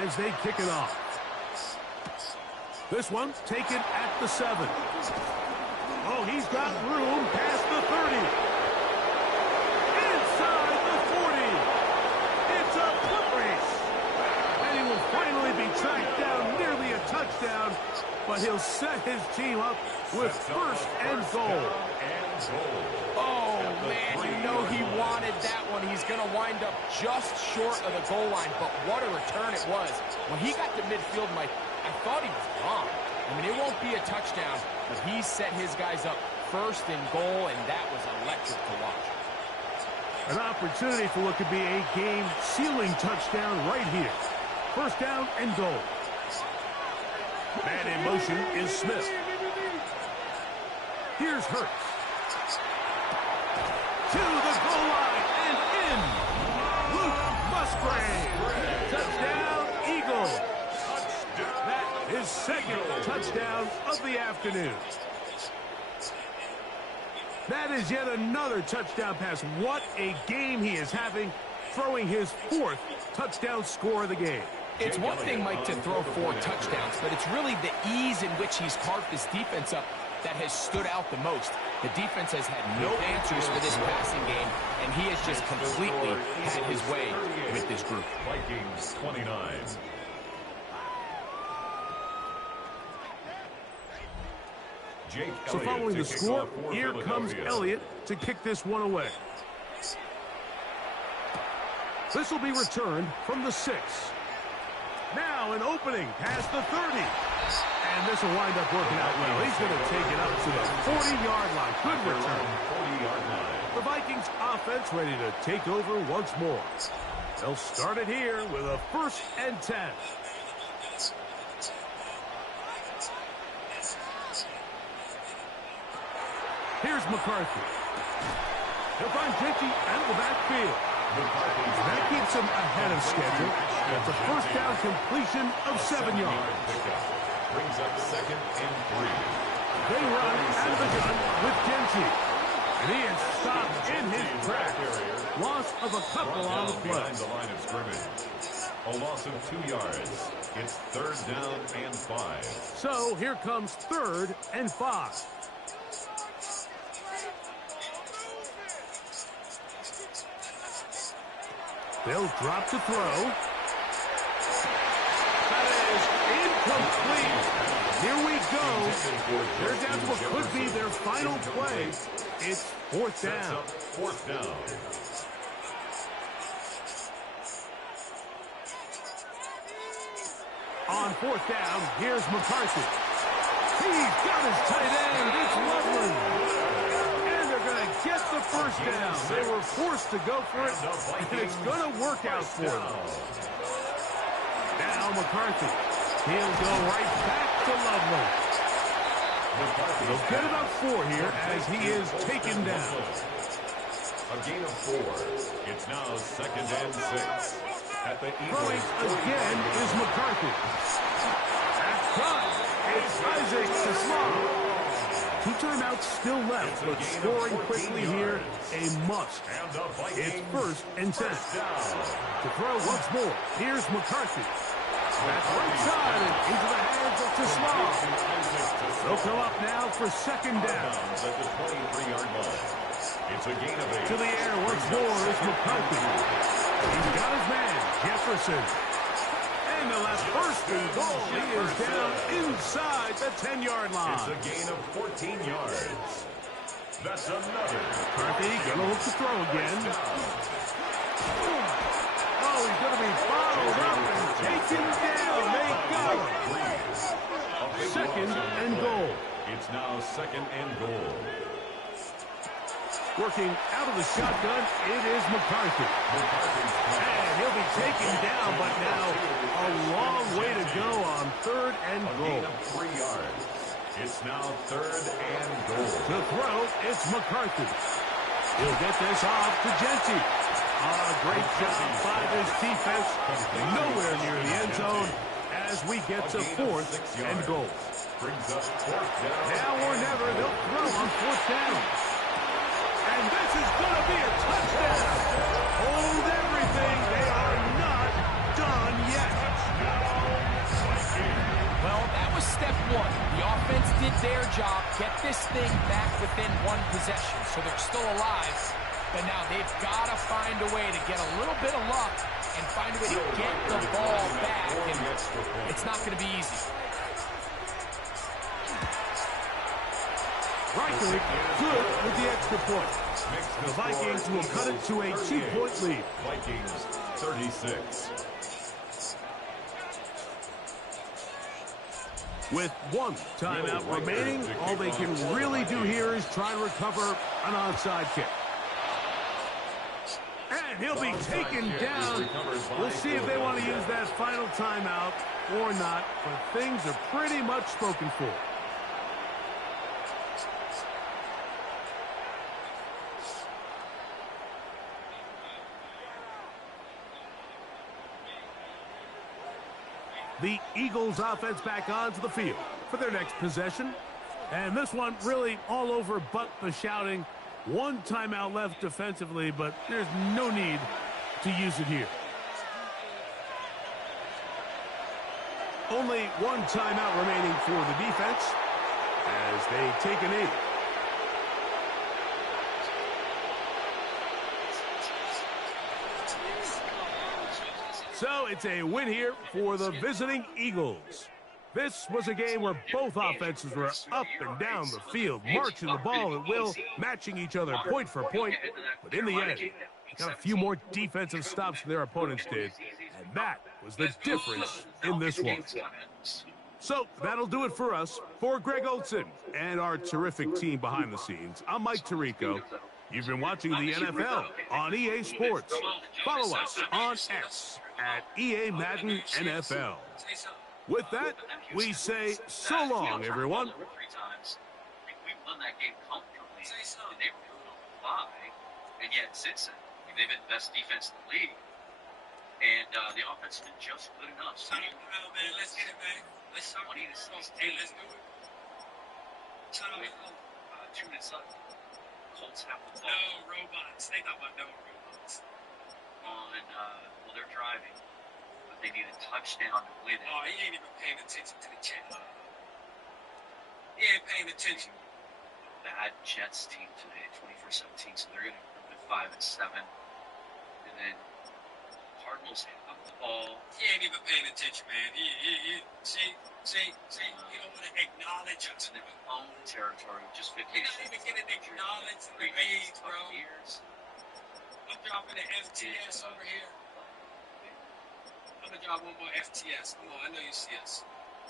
as they kick it off. This one taken at the 7. Oh, he's got room past the 30. Inside the 40. It's a foot race. And he will finally be tracked down, nearly a touchdown, but he'll set his team up with first and goal. Oh, man, you know he wanted that one. He's going to wind up just short of the goal line, but what a return it was. When he got to midfield, Mike, I thought he was gone. I mean, it won't be a touchdown, but he set his guys up first and goal, and that was electric to watch. An opportunity for what could be a game-sealing touchdown right here. First down and goal. Man in motion is Smith. Here's Hurts. To the goal line and in. Luke Musgrave. Touchdown, Eagles. second touchdown of the afternoon. That is yet another touchdown pass. What a game he is having, throwing his 4th touchdown score of the game. It's one thing, Mike, to throw 4 touchdowns, but it's really the ease in which he's carved this defense up that has stood out the most. The defense has had no answers for this passing game, and he has just completely had his way with this group. Vikings 29. So following the score, here comes Elliott to kick this one away. This will be returned from the 6. Now an opening past the 30. And this will wind up working out well. He's going to take it up to the 40-yard line. Good return. 40-yard line. The Vikings offense ready to take over once more. They'll start it here with a 1st and 10. Here's McCarthy. He'll find Kinetik out of the backfield. That keeps him ahead of schedule. That's a 1st down completion of 7 yards. Brings up 2nd and 3. They run out of the gun with Kinetik. And he is stopped in his tracks. Loss of a couple on the play. Behind the line of scrimmage. A loss of 2 yards. It's 3rd down and 5. So here comes 3rd and 5. They'll drop to throw. That is incomplete. Here we go. They're down to what could be their final play. It's 4th down. 4th down. On 4th down, here's McCarthy. He's got his tight end. It's Loveland. And they're going to get the 1st down. They were forced to go for it, and it's going to work out for them. Now McCarthy. He'll go right back to Loveland. They'll get about 4 here as he is taken down. A gain of 4. It's now 2nd and 6. At the Throwing again is McCarthy. That's caught. It's Isaac to Small. 2 timeouts still left, but scoring quickly here, a must. It's 1st and 10. To throw once more, here's McCarthy. That's right side and into the hands of Small. They'll come up now for 2nd down. At the 23-yard line. It's a gain of 8. To the air once more is McCarthy. He's got his man, Jefferson. And the last 1st and goal. He is down inside the 10-yard line. It's a gain of 14 yards. That's another. McCarthy gonna look to throw again. Oh, he's gonna be followed up and taken down. They got him. 2nd and goal. It's now 2nd and goal. Working out of the shotgun, it is McCarthy. And he'll be taken down, but now a long way to go on 3rd and goal. A gain of 3 yards. It's now 3rd and goal. To throw, it's McCarthy. He'll get this off to Kinetik. Great job by this defense. Nowhere near the end zone as we get to 4th and goal. Brings up 4th down. Now or never, they'll throw on 4th down. And this is going to be a touchdown. Hold everything. They are not done yet. Well, that was step 1. The offense did their job, get this thing back within 1 possession, so they're still alive. But now they've got to find a way to get a little bit of luck and find a way to get the ball back. And it's not going to be easy. Reichert good with the extra point. The Vikings will cut it to a 2-point lead. Vikings 36. With 1 timeout remaining, all they can really do here is try to recover an onside kick. And he'll be taken down. We'll see if they want to use that final timeout or not, but things are pretty much spoken for. The Eagles offense back onto the field for their next possession. And this one really all over but the shouting. One timeout left defensively, but there's no need to use it here. Only one timeout remaining for the defense as they take a knee. So it's a win here for the visiting Eagles. This was a game where both offenses were up and down the field, marching the ball at will, matching each other point for point. But in the end, got a few more defensive stops than their opponents did, and that was the difference in this one. So that'll do it for us. For Greg Olson and our terrific team behind the scenes, I'm Mike Tirico. You've been watching the NFL on EA Sports. Follow us on X at EA Madden NFL. With that, we say so long, everyone. We won that game comfortably, and they were going on a bye, and yet since then, they've been the best defense in the league, and the offense has been just good enough. So, man, let's get it, man. Let's start. 20 to 16. Hey, let's do it. Shut up. 2 minutes left. Colts have the ball. No robots. They talk about no robots. Well, they're driving, but they need a touchdown to win it. Oh, he ain't even paying attention to the chat. He ain't paying attention. Bad Jets team today, 24-17, so they're going to improve to 5 and 7. And then Cardinals have the ball. He ain't even paying attention, man. See, he don't want to acknowledge us. In their own territory, just 50. He's not even getting acknowledged in the raids, bro. Years. I'm dropping the FTS over here. I'm going to drop one more FTS. Come on, I know you see us.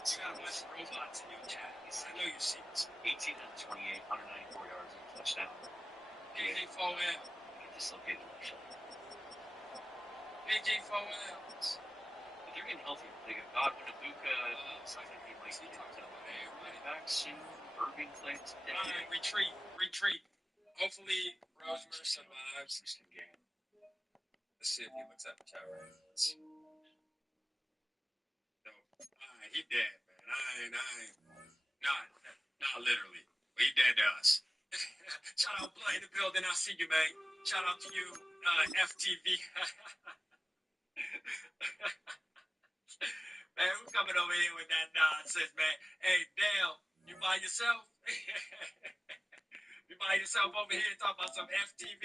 You got a bunch of robots in your chat. I know you see us. 18 out of 28, 194 yards and a touchdown. PG 4L. Get dislocated left shoulder. PG 4L. But they're getting healthier. They got Godwin, Abuka. Looks like he might get running back soon. Irving plays. Retreat. Hopefully, Rosemary survives. Game. Let's see if he looks at the chat right now. No. Alright, he dead, man. I ain't. Not literally. But he dead to us. Shout out, Blood in the building. I see you, man. Shout out to you, FTV. Man, who's coming over here with that nonsense, man? Hey, Dale, you by yourself? You by yourself over here talking about some FTV?